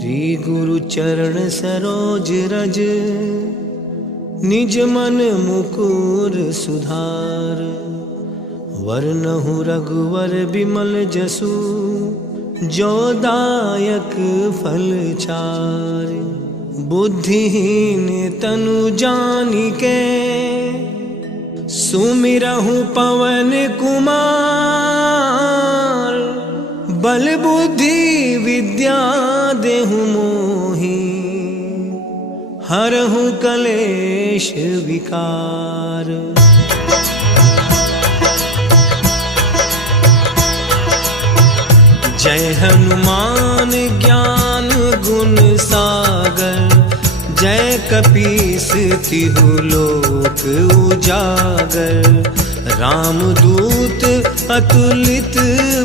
श्री गुरु चरण सरोज रज, निज मन मुकुर सुधार। वरनहु रघुवर बिमल जसु, जो दायक फल चार। बुद्धिहीन तनु जानिके, सुमिरहु पवन कुमार। बल बुद्धि विद्या देहु मोहि, हरहु कलेश विकार। जय हनुमान ज्ञान गुण सागर, जय कपीस तिहु लोक उजागर। रामदूत अतुलित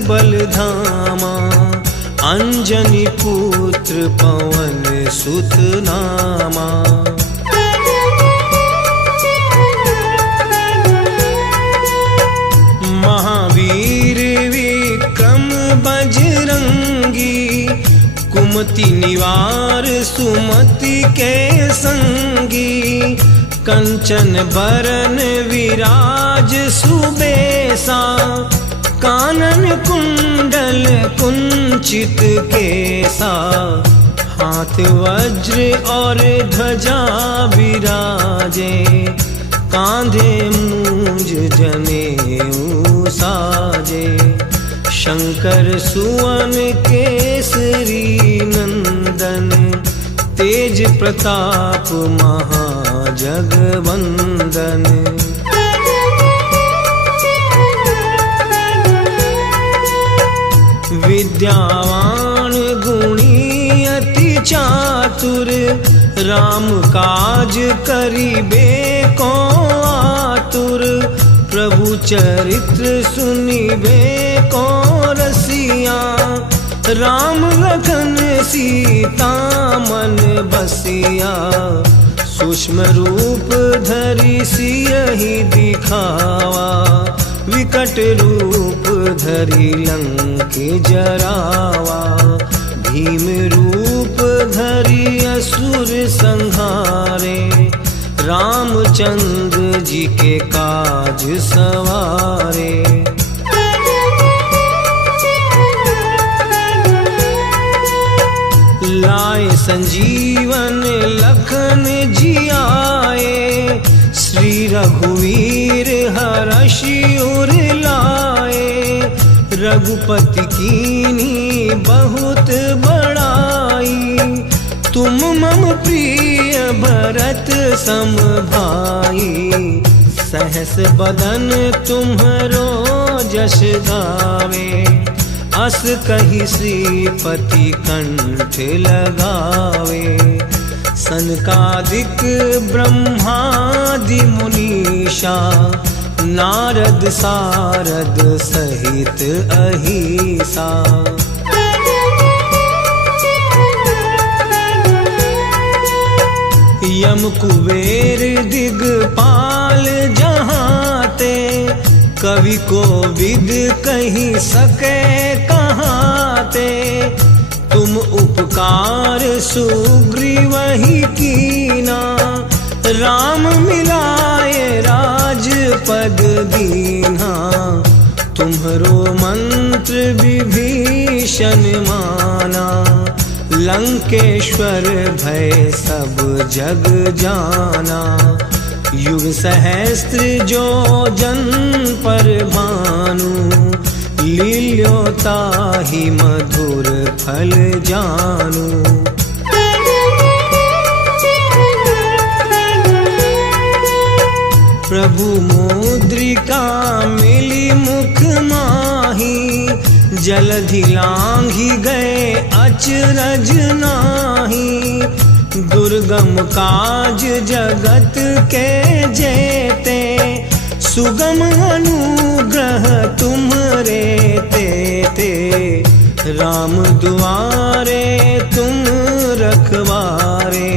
बल धामा, अंजनी पुत्र पवन सुत नामा। महावीर विक्रम बजरंगी, कुमति निवार सुमति के संगी। कंचन बरन विराज सुबेसा, कानन कुंडल कुंचित केसा। हाथ वज्र और ध्वजा विराजे, कांधे मूंज जनेऊ साजे। शंकर सुवन केसरी नंदन, तेज प्रताप महाजगवंदन। विद्यावान गुणी अति चातुर, राम काज करिबे को आतुर। प्रभु चरित्र सुनिबे को रसिया, राम लखन सीता मन बसिया। सूक्ष्म रूप धरि सियहि दिखावा, विकट रूप धरि लंक जरावा। भीम रूप धरि असुर संहारे, रामचंद्र जी के काज सवारे। लाए संजीवन लखन जियाए, श्री रघुवीर हरषि उर लाए। रघुपति कीन्ही बहुत बड़ाई, तुम मम प्रिय भरत सम भाई। सहस बदन तुम्हरो जस गावे, अस कहि श्रीपति कंठ लगावे। सनकादिक ब्रह्मादि मुनीषा, नारद सारद सहित अहिसा। यम कुबेर दिगपाल जहाते, कवि को विद कही सके कहाते। तुम उपकार सुग्रीवहि कीना, राम मिलाए राजपद दीना। तुम्हरो मंत्र विभीषण माना, लंकेश्वर भय सब जग जाना। युग सहस्त्र जो जन पर भानु, लील्योताहि मधुर फल जानू। प्रभु मुद्रिका मिली मुख माही, जलधि लांघि गए अचरज नाहि। दुर्गम काज जगत के जेते, सुगम अनुग्रह तुम्हरे तेते। राम दुआरे तुम रखवारे,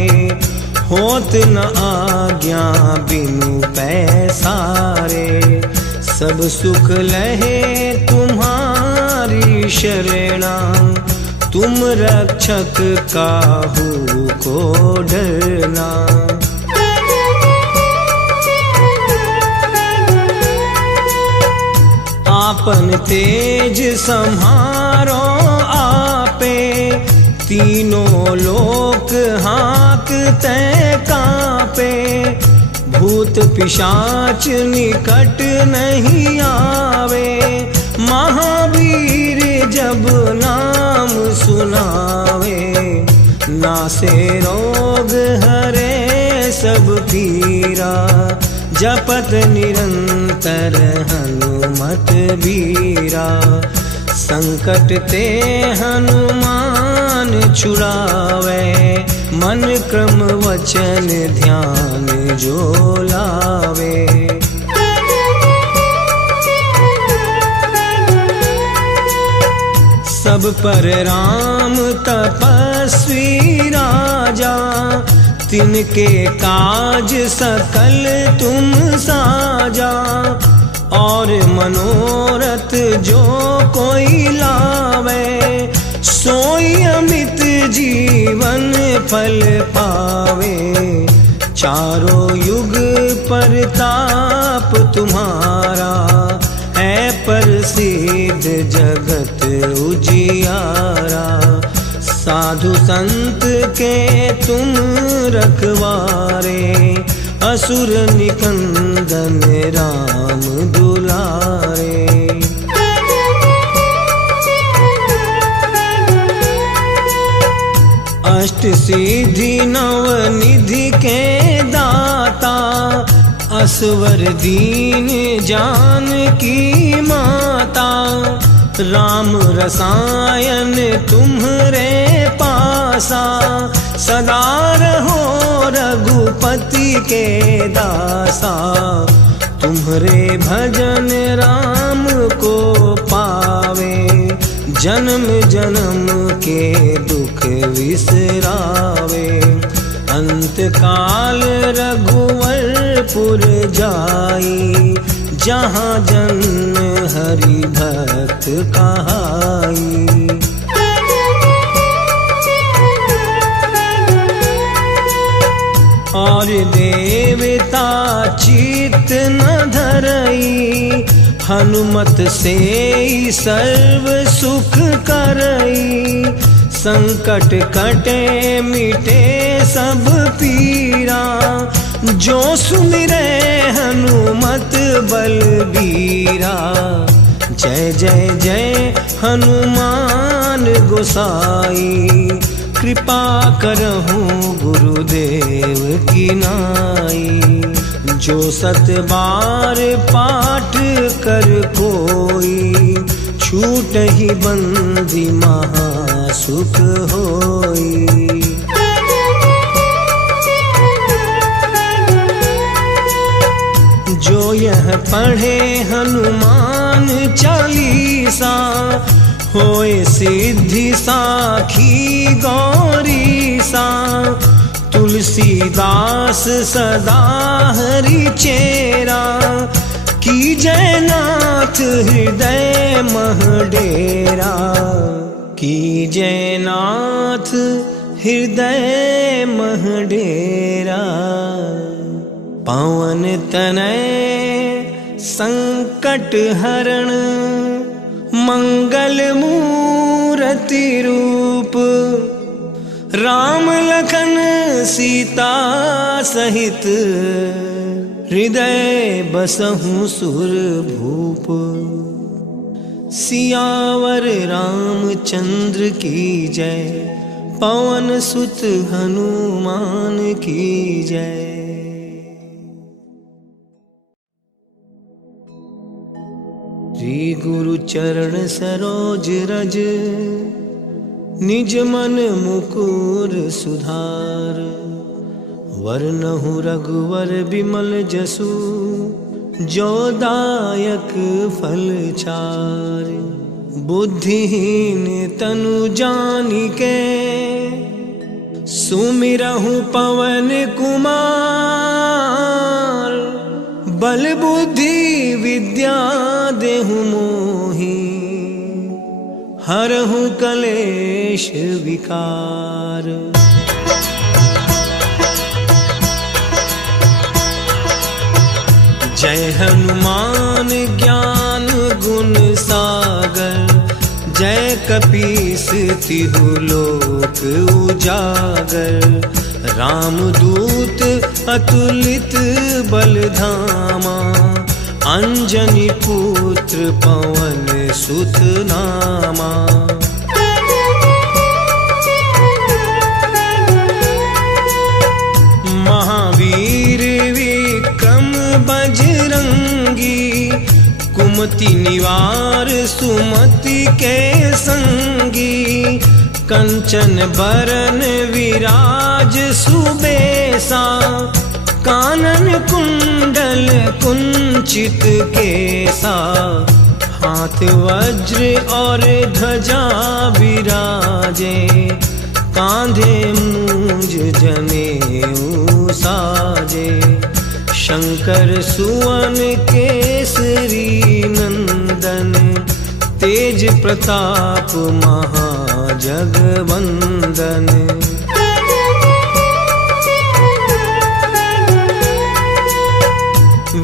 होत न आज्ञा बिनु पैसारे। सब सुख लहे तुम्हारी शरणा, तुम रक्षक काहू को डरना। आपन तेज सम्हारो आपे, तीनों लोक हाँकते कांपे। भूत पिशाच निकट नहीं आवे, महावीर जब नाम सुनावे। नासे रोग हरे सब पीरा, जपत निरंतर हनुमत बीरा। संकट ते हनुमान छुड़ावे, मन क्रम वचन ध्यान जो लावे। सब पर राम तपस्वी राजा, तिनके काज सकल तुम साजा। और मनोरथ जो कोई लावे, सोई अमित जीवन फल पावे। चारों युग परताप तुम्हारा, है प्रसिद्ध जगत उजियारा। साधु संत के तुम रखवारे, असुर निकंदन राम दुलारे। अष्ट सिद्धि नव निधि के दाता, असवर दीन जानकी माता। राम रसायन तुम्हरे पासा, सदा रहो रघुपति के दासा। तुम्हरे भजन राम को पावे, जन्म जन्म के दुख विसरावे। अंत काल रघुवरपुर जाई, जहाँ जन्म हरि भक्त कहाई। और देवता चित्त न धरई, हनुमत से सर्व सुख करई। संकट कटे मिटे सब पीरा, जो सुमिरे हनुमत बलबीरा। जय जय जय हनुमान गोसाई, कृपा करहूँ गुरुदेव की नाई। जो 7 बार पाठ कर कोई, छूट ही बंदी महासुख होई। जो यह पढ़े हनुमान चालीसा, होए सिद्धि साखी गौरीसा। तुलसीदास सदा हरि चेरा, की जयनाथ हृदय मह डेरा। की जयनाथ हृदय मह डेरा। पवन तनय संकट हरण, मंगल मूर्ति रूप। राम लखन सीता सहित, हृदय बसहु सुर भूप। सियावर रामचंद्र की जय, पवन सुत हनुमान की जय। श्री गुरु चरण सरोज रज, निज मन मुकुर सुधार। वरनहु रघुवर बिमल जसु, जो दायक फल चार। बुद्धिहीन तनु जानिके, सुमिरहु पवन कुमार। बल बुद्धि विद्या देहु मोहि, हरहु कलेश विकार। जय हनुमान ज्ञान गुण सागर, जय कपीस तिहु लोक उजागर। रामदूत अतुलित बल धामा, अंजनी पुत्र पवन सुत नामा। महावीर विक्रम बजरंगी, कुमति निवार सुमति के संगी। कंचन बरन विराज सुबेसा, कानन कुंडल कुंचित केसा। हाथ वज्र और ध्वजा विराजे, कांधे मूंज जनेऊ साजे। शंकर सुवन केसरी नंदन, तेज प्रताप महाजगवंदन।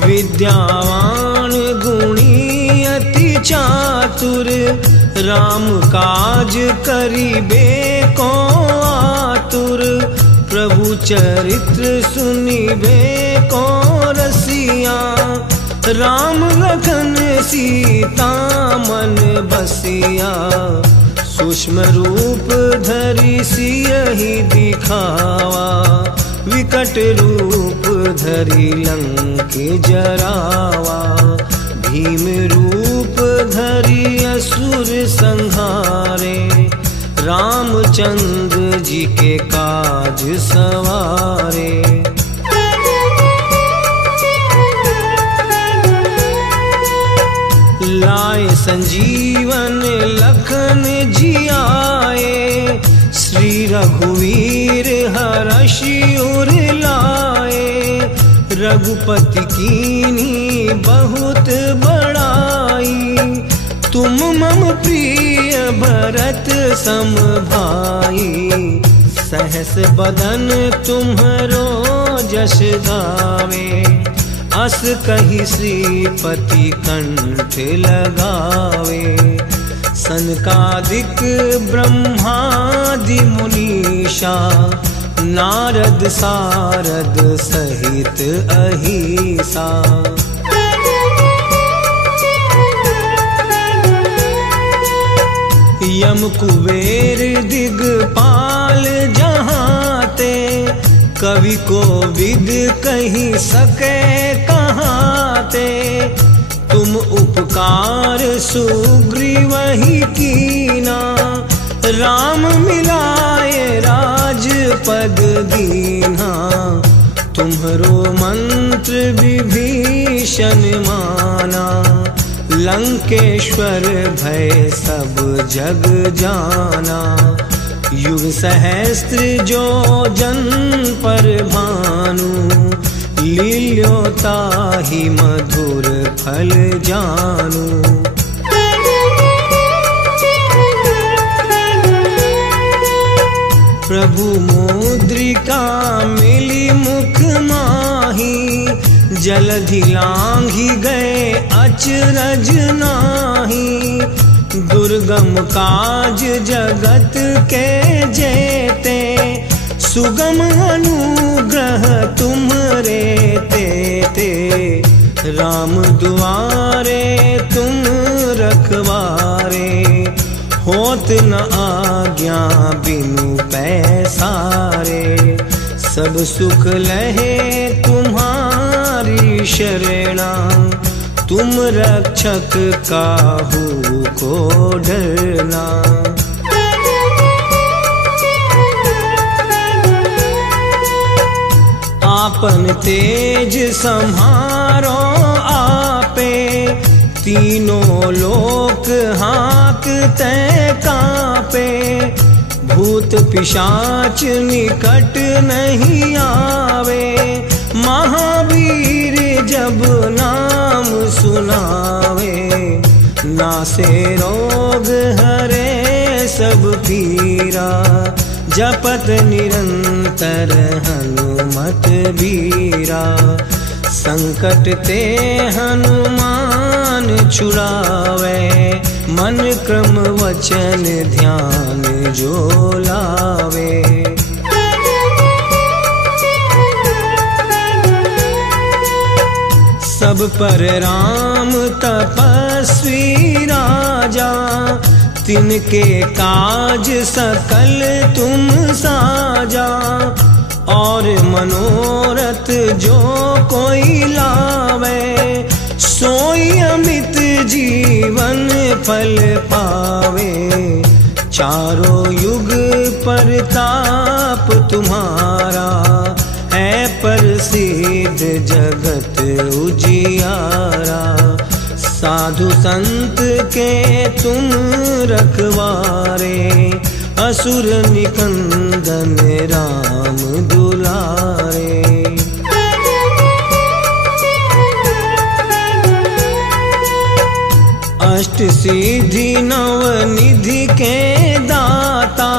विद्यावान गुणी अति चातुर, राम काज करिबे को आतुर। प्रभु चरित्र सुनिबे को रसिया, राम लखन सीता मन बसिया। सूक्ष्म रूप धरि सियहि दिखावा, विकट रूप धरि लंक जरावा। भीम रूप धरि असुर संहारे, रामचंद्र जी के काज सवारे। लाए संजीवन लखन जियाए, श्री रघुवीर हरषि उर लाए। रघुपति कीन्ही बहुत बड़ाई, तुम मम प्रिय भरत सम भाई। सहस बदन तुम्हरो जस गावे, अस कहि श्रीपति कंठ लगावे। सनकादिक ब्रह्मादि मुनीषा, नारद सारद सहित अहिसा। यम कुबेर दिगपाल जहाते, कवि को विद कही सके कहाते। तुम उपकार सुग्रीवहि कीना, राम मिलाए राजपद दीना। तुम्हरो मंत्र विभीषण माना, लंकेश्वर भय सब जग जाना। युग सहस्त्र जो जन पर भानु, लील्योताहि मधुर फल जानू। प्रभु मुद्रिका मिली मुख माही, जलधि लांघि गए अचरज नाही। दुर्गम काज जगत के जेते, सुगम अनुग्रह तुम्हरे तेते। राम दुआरे तुम रखवारे, होत न आज्ञा बिनु पैसारे। सब सुख लहे तुम्हारी शरणा, तुम रक्षक काहू को डरना। आपन तेज सम्हारो आपे, तीनों लोक हाँकते कांपे। भूत पिशाच निकट नहीं आवे, महावीर जब नाम सुनावे। नासे रोग हरे सब पीरा, जपत निरंतर हनुमत बीरा। संकट ते हनुमान छुड़ावे, मन क्रम वचन ध्यान जो लावे। सब पर राम तपस्वी राजा, तिनके काज सकल तुम साजा। और मनोरथ जो कोई लावे, सोई अमित जीवन फल पावे। चारों युग परताप तुम्हारा, है प्रसिद्ध जगत उजियारा। साधु संत के तुम रखवारे, असुर निकंदन राम दुलारे। अष्ट सिद्धि नव निधि के दाता,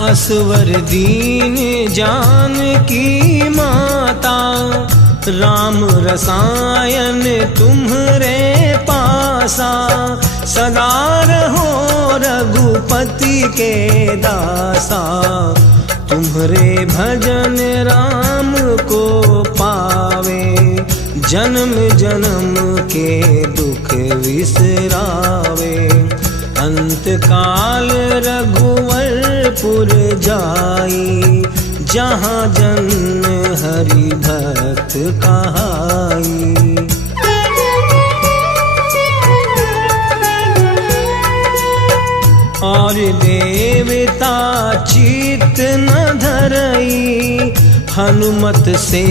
असवर दीन जानकी माता। राम रसायन तुम्हरे पासा, सदा रहो रघुपति के दासा। तुम्हरे भजन राम को पावे, जन्म जन्म के दुख विसरावे। अंत काल रघुवरपुर जाई, जहाँ जन हरि भक्त कहाई। और देवता चित्त न धरई, हनुमत से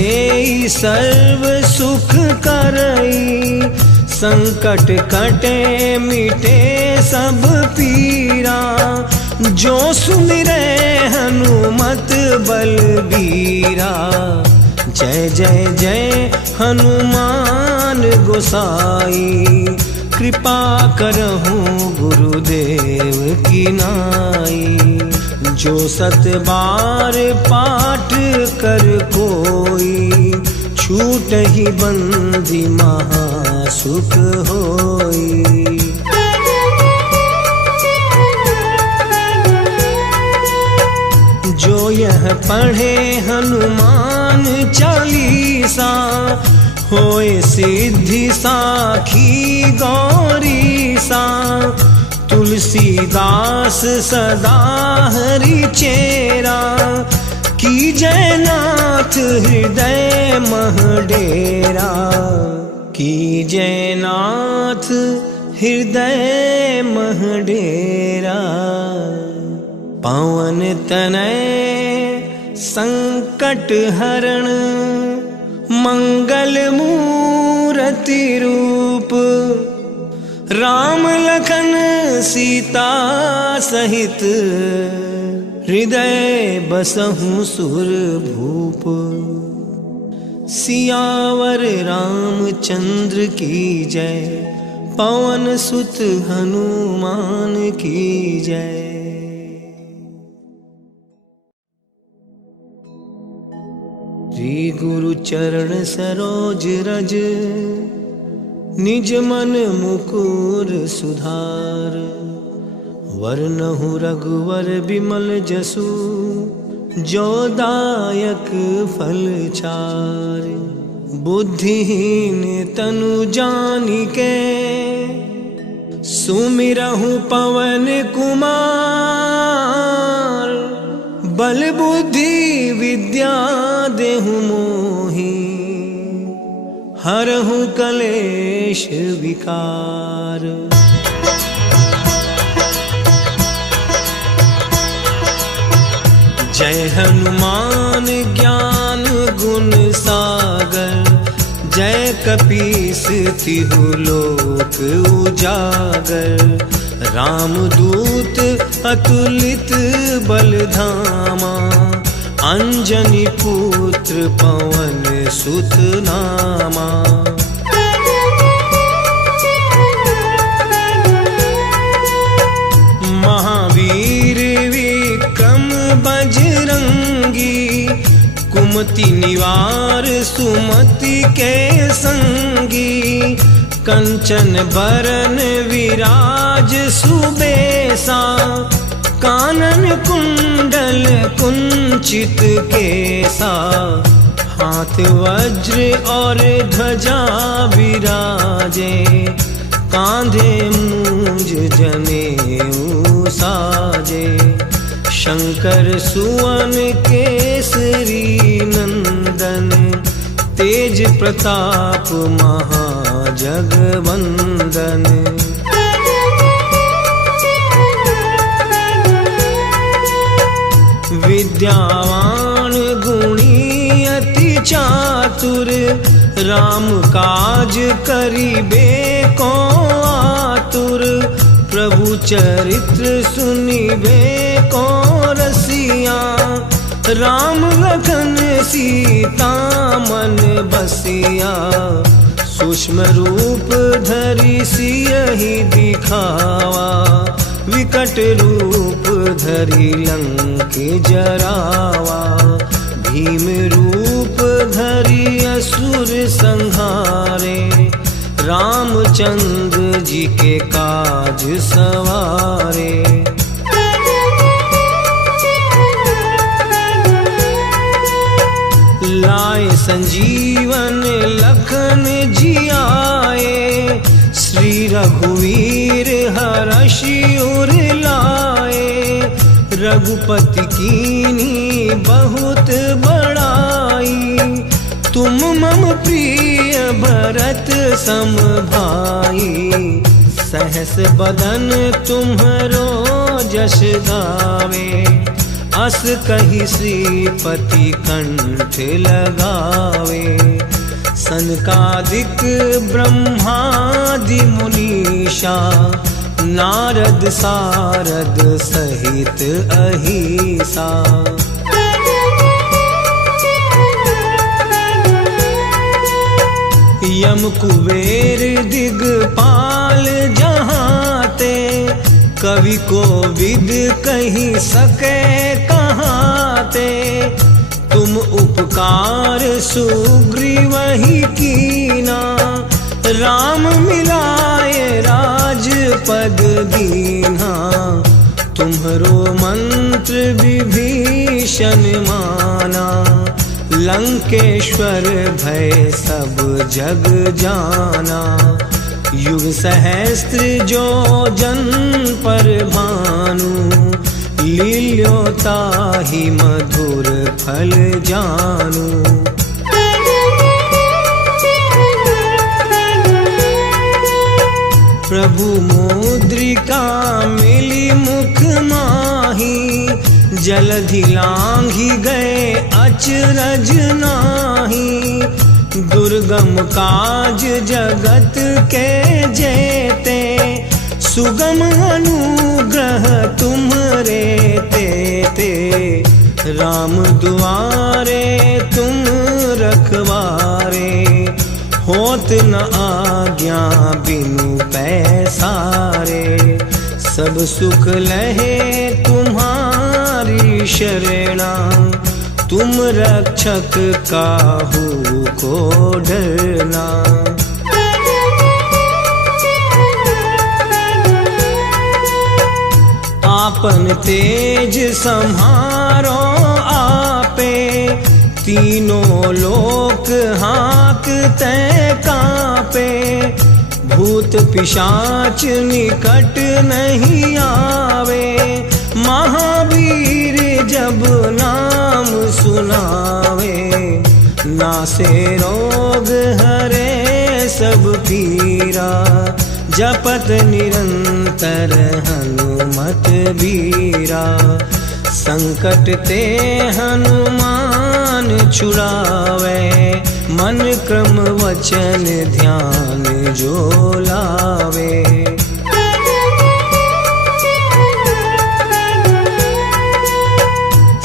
सर्व सुख करई। संकट कटे मिटे सब पीरा, जो सुमिरै हनुमत बलबीरा। जय जय जय हनुमान गोसाई, कृपा करहूँ गुरुदेव की नाई। जो सत बार पाठ कर कोई, छूट ही बंदी महासुख होई। जो यह पढ़े हनुमान चालीसा, होए सिद्धि साखी गौरीसा। तुलसीदास सदा हरि चेरा, की जयनाथ हृदय मह डेरा। की जयनाथ हृदय मह डेरा। पवन तनय संकट हरण, मंगल मूर्ति रूप। राम लखन सीता सहित, हृदय बसहु सुर भूप। सियावर रामचंद्र की जय, पवन सुत हनुमान की जय। श्री गुरु चरण सरोज रज, निज मन मुकुर सुधार। वरनहु रघुवर बिमल जसु, जो दायक फल चार। बुद्धिहीन तनु जानिके, सुमिरहु पवन कुमार। बल बुद्धि विद्या देहु मोहि, हरहु कलेश विकार। जय हनुमान ज्ञान गुण सागर, जय कपीस तिहु लोक उजागर। रामदूत अतुलित बल धामा, अंजनी पुत्र पवन सुत नामा। महावीर कुमति निवार सुमति के संगी, कंचन बरन विराज सुबेसा, कानन कुंडल कुंचित केसा, हाथ वज्र और ध्वजा विराजे, कांधे मूंज जनेऊ साजे, शंकर सुवन केसरी नंदन, तेज प्रताप महाजगवंदन। विद्यावान गुणी अति चातुर, राम काज करिबे को आतुर, प्रभु चरित्र सुनिबे को रसिया, राम लखन सीता मन बसिया, सूक्ष्म रूप धरि सियहि दिखावा, विकट रूप धरि लंक जरावा, भीम रूप धरि असुर संहारे, रामचंद्र जी के काज सवारे। लाए संजीवन लखन जियाए, श्री रघुवीर हरषि उर लाए, रघुपति कीन्ही बहुत बड़ाई, तुम मम प्रिय भरत सम भाई, सहस बदन तुम्हरो जस गावे, अस कहि श्रीपति कंठ लगावे, सनकादिक ब्रह्मादि मुनीषा, नारद सारद सहित अहिसा, यम कुबेर दिगपाल जहाते, कवि को विद कही सके कहाते, तुम उपकार सुग्रीवहि कीना, राम मिलाए राजपद दीना, तुम्हरो मंत्र विभीषण माना, लंकेश्वर भय सब जग जाना, युग सहस्त्र जो जन पर भानु, लील्योताहि मधुर फल जानू। प्रभु मुद्रिका मिली मुख माही, जलधि लांघि गए अचरज नाही, दुर्गम काज जगत के जेते, सुगम अनुग्रह तुम्हरे तेते, राम दुआरे तुम रखवारे, होत न आज्ञा बिनु पैसारे, सब सुख लहे तुम्हारी शरणा, तुम रक्षक काहू को डरना। आपन तेज सम्हारो आपे, तीनों लोक हाँकते कांपे, भूत पिशाच निकट नहीं आवे, महावीर जब नाम सुनावे, नासे रोग हरे सब पीरा, जपत निरंतर हनुमत बीरा, संकट ते हनुमान छुड़ावे, मन क्रम वचन ध्यान जो लावे।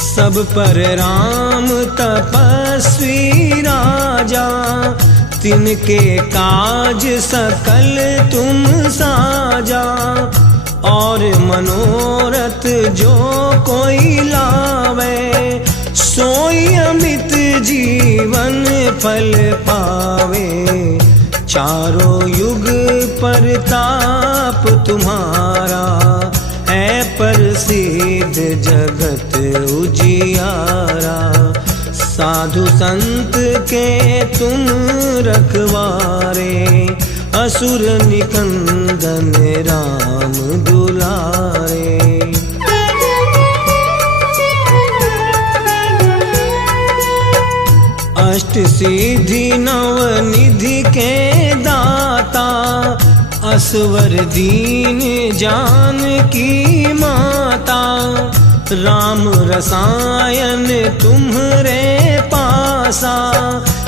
सब पर राम तपस्वी राजा, तिनके काज सकल तुम साजा, और मनोरथ जो कोई लावे, सोई अमित जीवन फल पावे। चारों युग परताप तुम्हारा है प्रसिद्ध जगत उजियारा। साधु संत के तुम रखवारे असुर निकंदन राम दुलारे। अष्ट सिद्धि नव निधि के दाता असवर दीन जानकी माता। राम रसायन तुम्हरे पासा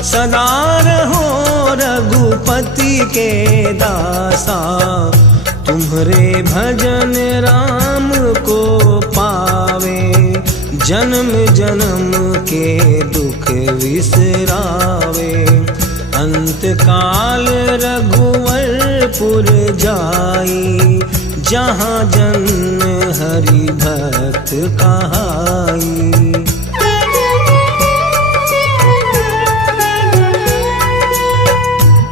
सदा रहो रघुपति के दासा। तुम्हरे भजन राम को पावे जन्म जन्म के दुख विसरावे। अंत काल रघुवरपुर जाई जहाँ जन हरि भक्त कहाई।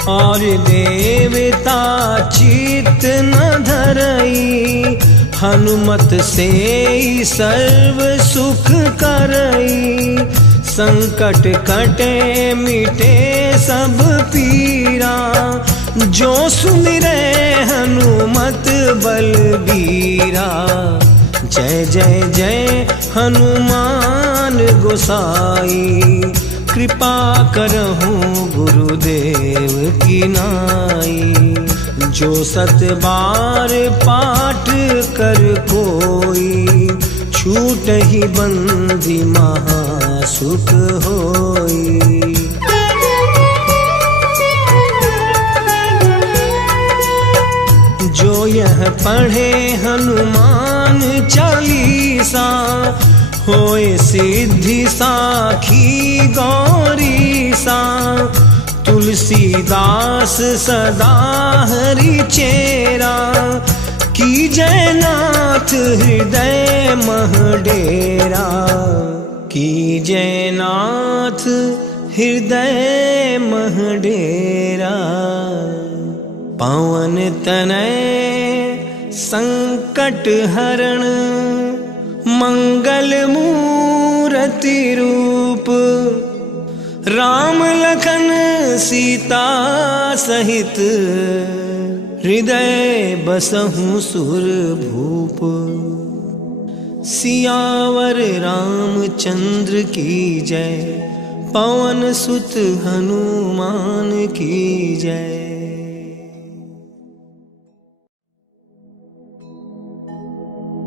और देवता चित्त न धरई हनुमत से सर्व सुख करई। संकट कटे मिटे सब पीरा जो सुमिरै हनुमत बलबीरा। जय जय जय हनुमान गोसाई कृपा करहूँ गुरुदेव की नाई। जो सत बार पाठ कर कोई छूट ही बंदी महासुख होई। जो यह पढ़े हनुमान चालीसा होए सिद्धि साखी गौरीसा। तुलसीदास सदा हरि चेरा की जयनाथ हृदय मह डेरा। की जयनाथ हृदय मह डेरा। पवन तनय संकट हरण मंगल मूर्ति रूप। राम लखन सीता सहित हृदय बसहु सुर भूप। सियावर रामचंद्र की जय पवन सुत हनुमान की जय।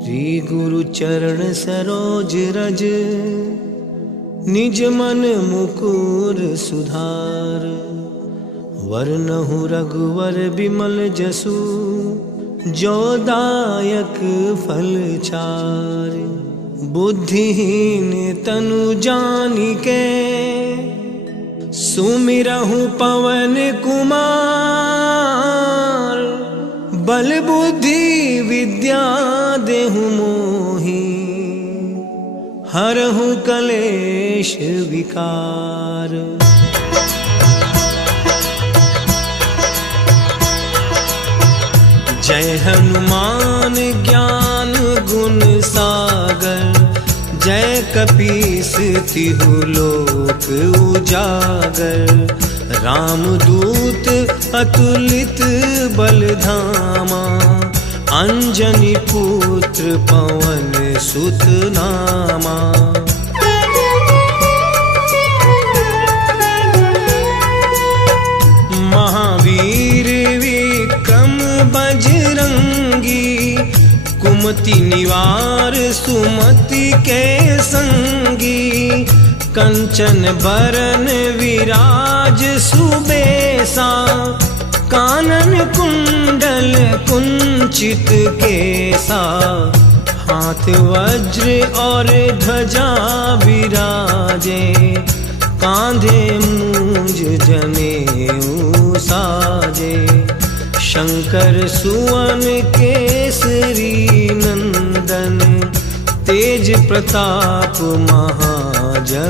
श्री गुरु चरण सरोज रज निज मन मुकुर सुधार। वरनहु रघुवर बिमल जसु जो दायक फल चार। बुद्धिहीन तनु जानिके सुमिरहु पवन कुमार। बल बुद्धि विद्या देहु मोहि हरहु कलेश विकार। जय हनुमान ज्ञान गुण सागर। जय कपीस तिहु लोक उजागर। रामदूत अतुलित बलधामा। अंजनी पुत्र पवन सुत नामा। महावीर विक्रम बजरंगी। कुमति निवार सुमति के संगी। कंचन बरन विराज सुबेसा। कानन कुंडल कुंचित केसा। हाथ वज्र और ध्वजा विराजे। कांधे मूंज जनेऊ साजे। शंकर सुवन केसरी नंदन। तेज प्रताप महाजगवंदन।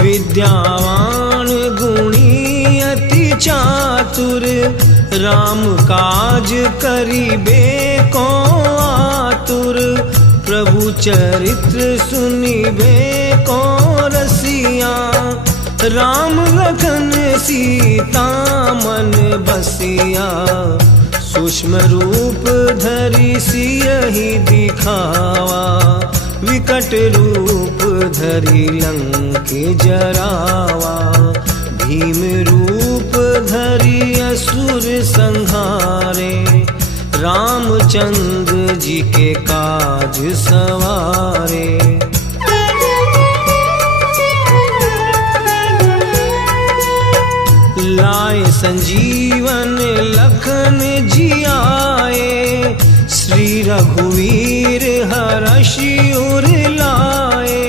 विद्यावान गुणी अति चातुर, राम काज करिबे को आतुर। प्रभु चरित्र सुनिबे को रसिया, राम लखन सीता मन बसिया। सूक्ष्म रूप धरि सियहि दिखावा, विकट रूप धरि लंक जरावा। भीम रूप धरि असुर संहारे, रामचंद्र जी के काज सवारे। लाए संजीवन लखन जियाए, श्री रघुवीर हरषि उर लाए।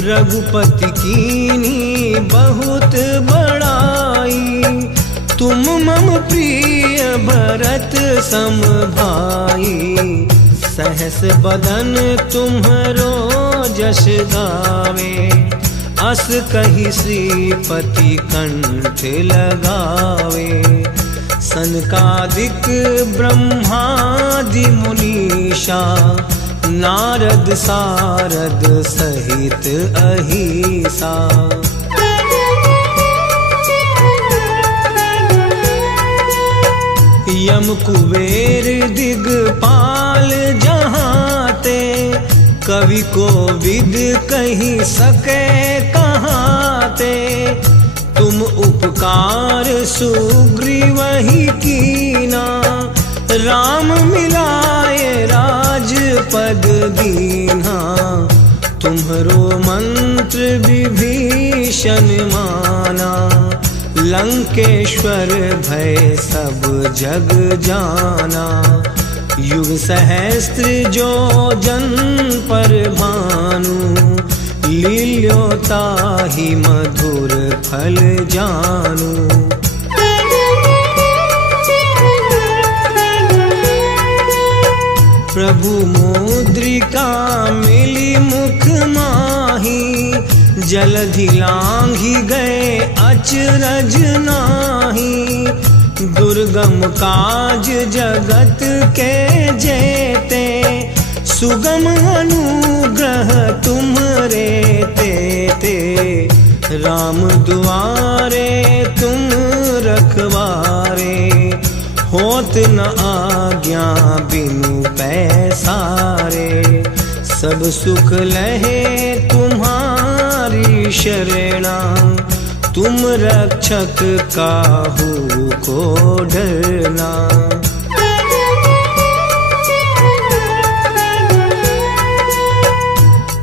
रघुपति कीन्ही बहुत बड़ाई, तुम मम प्रिय भरत सम भाई। सहस बदन तुम्हरो जस गावे, अस कहि श्रीपति कंठ लगावे। सनकादिक ब्रह्मादि मुनीषा, नारद सारद सहित अहिसा। यम कुबेर दिगपाल जहाते, कवि को विद कही सके कहाते। तुम उपकार सुग्रीवहि कीना, राम मिलाए राजपद दीन्हा। तुम्हरो मंत्र विभीषण माना, लंकेश्वर भय सब जग जाना। युग सहस्त्र जो जन पर भानु, लील्योताहि मधुर फल जानू। प्रभु मुद्रिका मिली मुख माही, जलधि लांघि गए अचरज नाही। दुर्गम काज जगत के जेते, सुगम अनुग्रह तुमरे तेते। राम दुआरे तुम रखवारे, होत न आज्ञा बिनु पैसारे। सब सुख लहे तुम्हारी शरणा, तुम रक्षक काहू को डरना।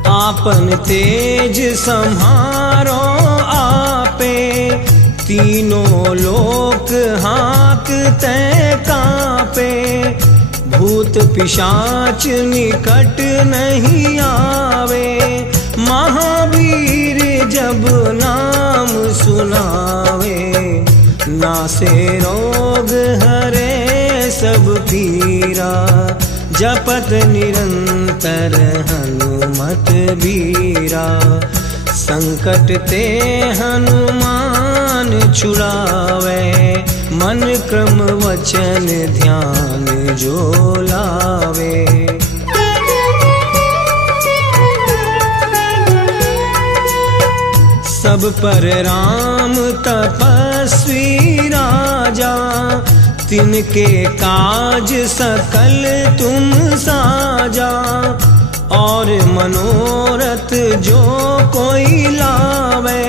आपन तेज सम्हारो आपे, तीनों लोक हाँकते कांपे। भूत पिशाच निकट नहीं आवे, महावीर जब नाम सुनावे। नासे रोग हरे सब पीरा, जपत निरंतर हनुमत बीरा। संकट ते हनुमान छुड़ावे, मन क्रम वचन ध्यान जो लावे। सब पर राम तपस्वी राजा, तिनके काज सकल तुम साजा। और मनोरथ जो कोई लावे,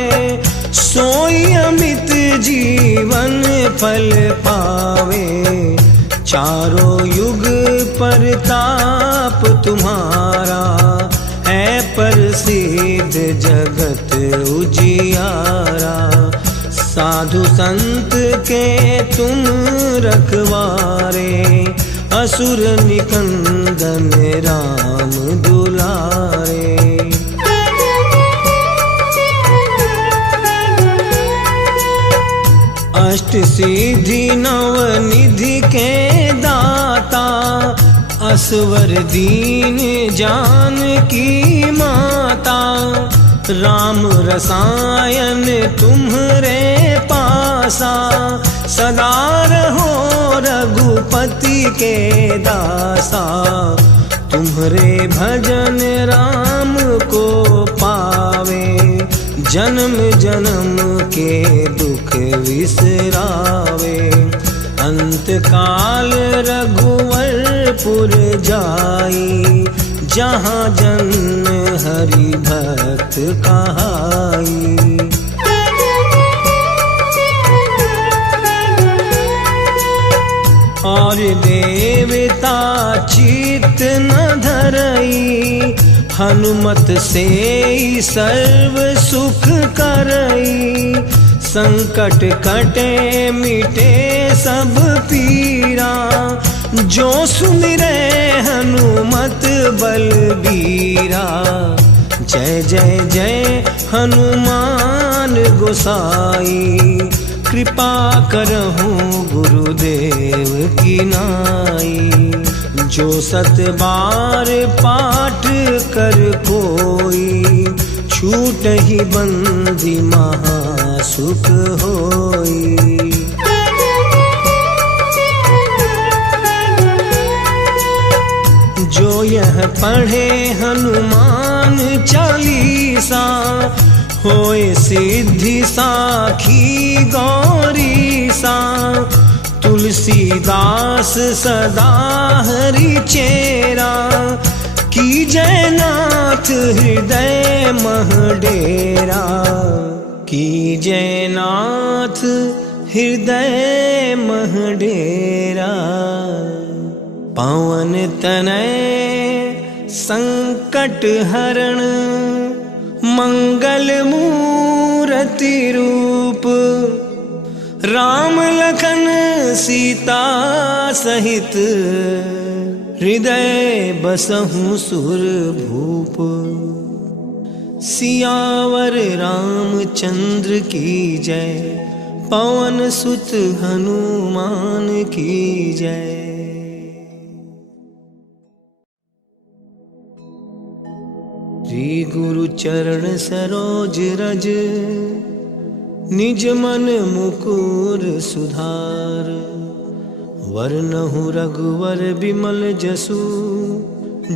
सोई अमित जीवन फल पावे। चारों युग परताप तुम्हारा, है प्रसिद्ध जगत उजियारा। साधु संत के तुम रखवारे, असुर निकंदन राम दुलारे। अष्ट सिद्धि नव निधि के दाता, असवर दीन जानकी माता। राम रसायन तुम्हरे पासा, सदा रहो रघुपति के दासा। तुम्हरे भजन राम को पावे, जन्म जन्म के दुख विसरावे। अंत काल रघुवरपुर जाई, जहाँ जन हरि भक्त कहाई। और देवता चित्त न धरई, हनुमत से सर्व सुख करई। संकट कटे मिटे सब पीरा, जो सुमिरै हनुमत बलबीरा। जय जय जय हनुमान गोसाई, कृपा करहूँ गुरुदेव की नाई। जो सत बार पाठ कर कोई, छूट ही बंदी महासुख होई। जो यह पढ़े हनुमान चालीसा, होए सिद्धि साखी गौरीसा। तुलसीदास सदा हरि चेरा, की जयनाथ हृदय मह डेरा। की जयनाथ हृदय मह डेरा। पवन तनय संकट हरण, मंगल मूरति रूप। राम लखन सीता सहित, हृदय बसहु सुर भूप। सियावर रामचंद्र की जय, पवन सुत हनुमान की जय। श्री गुरु चरण सरोज रज, निज मन मुकुर सुधार। वरनहु रघुवर बिमल जसु,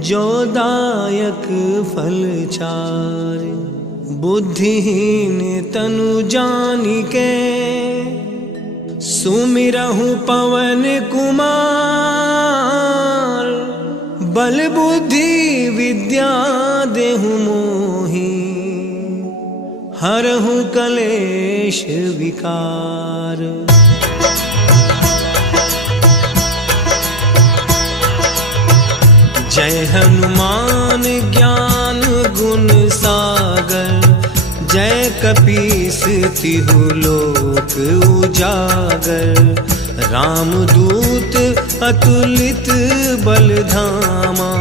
जो दायक फल चार। बुद्धिहीन तनु जानिके, सुमिरहु पवन कुमार। बल बुद्धि विद्या देहु मोहि, हरहु कलेश विकार। जय हनुमान ज्ञान गुण सागर, जय कपीस तिहु लोक उजागर। रामदूत अतुलित बलधामा,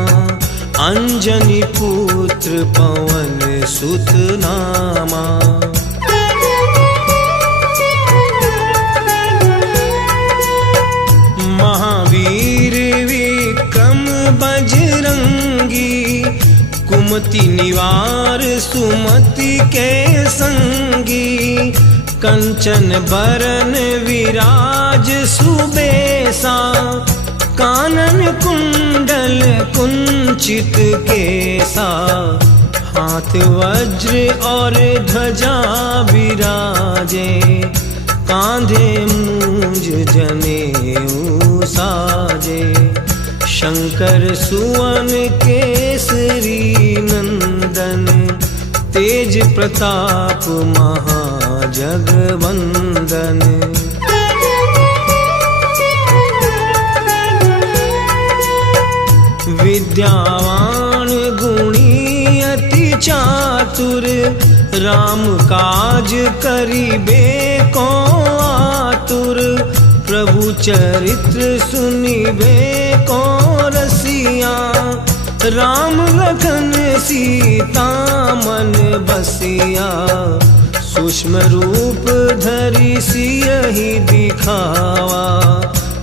अंजनी पुत्र पवन सुत नामा। महावीर विक्रम बजरंगी, कुमति निवार सुमति के संगी। कंचन बरन विराज सुबेसा, कानन कुंडल कुंचित केसा। हाथ वज्र और ध्वजा विराजे, कांधे मूंज जनेऊ साजे। शंकर सुवन केसरी नंदन, तेज प्रताप महाजगवंदन। विद्यावान गुणी अति चातुर, राम काज करिबे को आतुर। प्रभु चरित्र सुनिबे को रसिया, राम लखन सीता मन बसिया। सूक्ष्म रूप धरि सियहि दिखावा,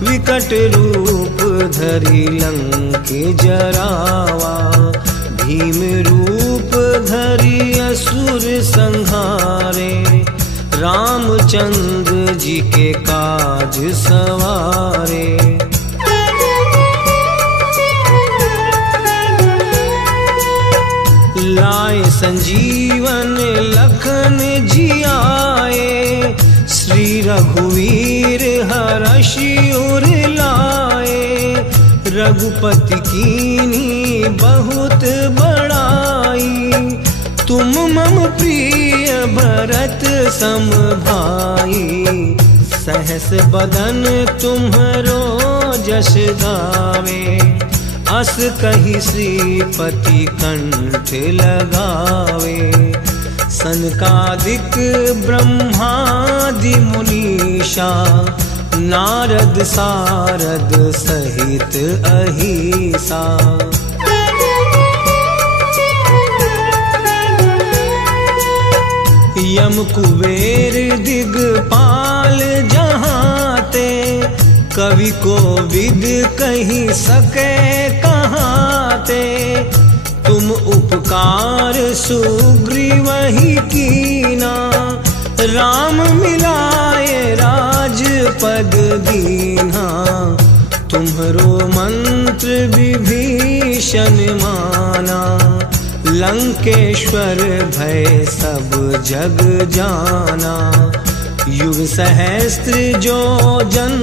विकट रूप धरि लंक जरावा। भीम रूप धरि असुर संहारे, रामचंद्र जी के काज सवारे। लाए संजीवन लखन जियाए, श्री रघुवीर हरषि उर लाए। रघुपति कीन्ही बहुत बड़ाई, तुम मम प्रिय भरत सम भाई। सहस बदन तुम्हरो जस गावे, अस कहि श्रीपति कंठ लगावे। सनकादिक ब्रह्मादि मुनीषा, नारद सारद सहित अहिसा। यम कुबेर दिगपाल जहाते, कवि को विद कही सके कहाते। तुम उपकार सुग्रीवहि कीना, राम मिलाए राजपद दीना। तुम्हरो मंत्र विभीषण माना, लंकेश्वर भय सब जग जाना। युग सहस्त्र जो जन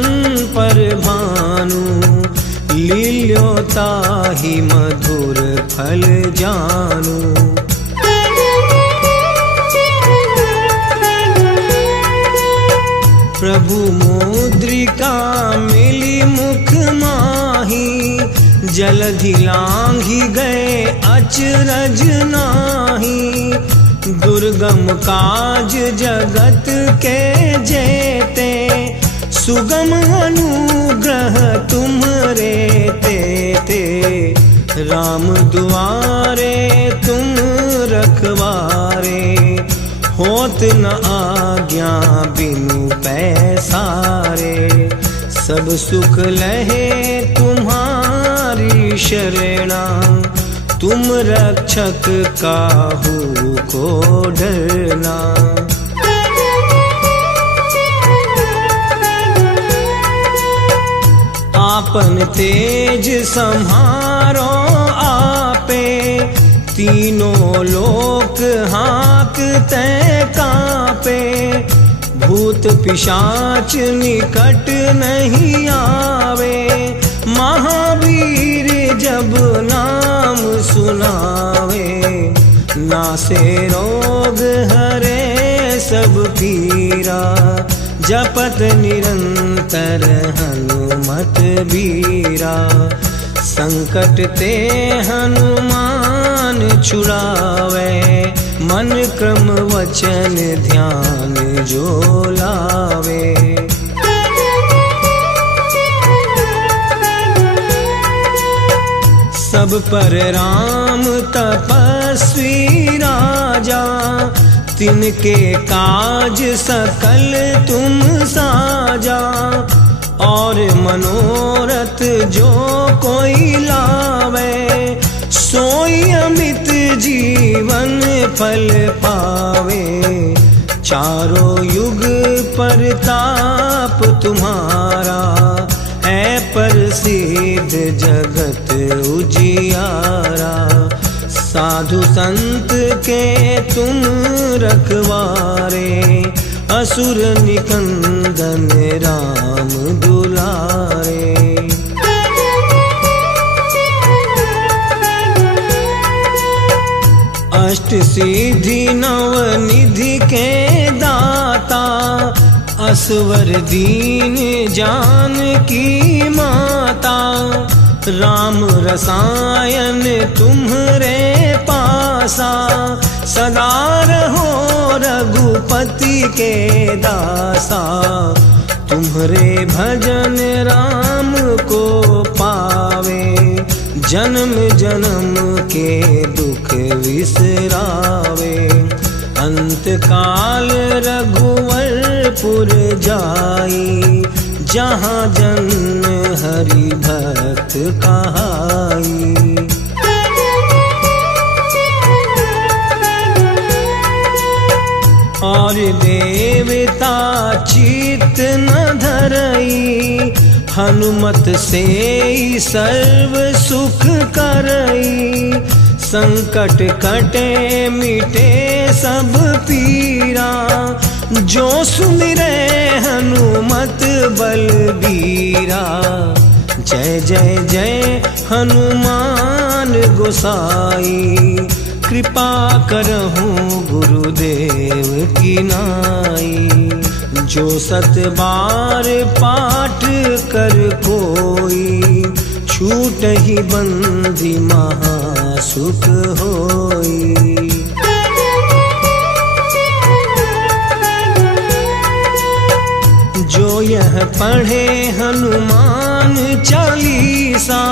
पर भानु, लील्योताहि मधुर फल जानू। प्रभु मुद्रिका मिली मुख माही, जलधि लांघि गए अचरज नाही। दुर्गम काज जगत के जेते, सुगम अनुग्रह तुम्हरे तेते। राम दुआरे तुम रखवारे, होत न आज्ञा बिनु पैसारे। सब सुख लहे तुम्हारी शरणा, तुम रक्षक काहू को डरना। आपन तेज सम्हारो आपे, तीनों लोक हाँकते कांपे। भूत पिशाच निकट नहीं आवे, महावीर जब नाम सुनावे। नासे रोग हरे सब पीरा, जपत निरंतर हनुमत बीरा। संकट ते हनुमान छुड़ावे, मन क्रम वचन ध्यान जो लावे। सब पर राम तपस्वी राजा, तिनके काज सकल तुम साजा। और मनोरथ जो कोई लावे, सोई अमित जीवन फल पावे। चारों युग परताप तुम्हारा, है प्रसिद्ध जगत उजियारा। साधु संत के तुम रखवारे, असुर निकंदन राम दुलारे। अष्ट सिद्धि नव निधि के दाता, असवर दीन जानकी माता। राम रसायन तुम्हरे पासा, सदा रहो रघुपति के दासा। तुम्हरे भजन राम को पावे, जन्म जन्म के दुख विसरावे। अंत काल रघुवरपुर जाई, जहाँ जन हरि भक्त कहाई। और देवता चित्त न धरई, हनुमत से सर्व सुख करई। संकट कटे मिटे सब पीरा, जो सुमिरै हनुमत बलबीरा। जय जय जय हनुमान गोसाई, कृपा करहूँ गुरुदेव की नाई। जो 7 बार पाठ कर कोई, छूट ही बंदी महासुख होई। जो यह पढ़े हनुमान चालीसा,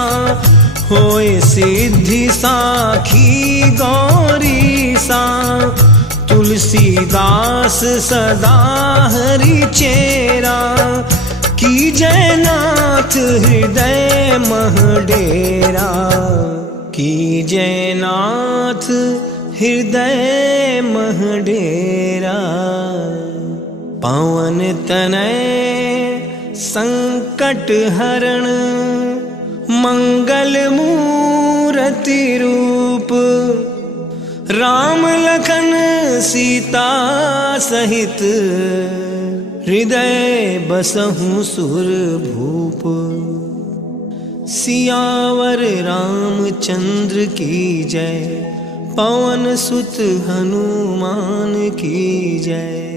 होए सिद्धि साखी गौरीसा। तुलसीदास सदा हरि चेरा, की जयनाथ हृदय मह डेरा। की जयनाथ हृदय मह डेरा। पवन तनय संकट हरण, मंगल मूरति रूप। राम लखन सीता सहित, हृदय बसहु सुर भूप। सियावर रामचंद्र की जय, पवन सुत हनुमान की जय।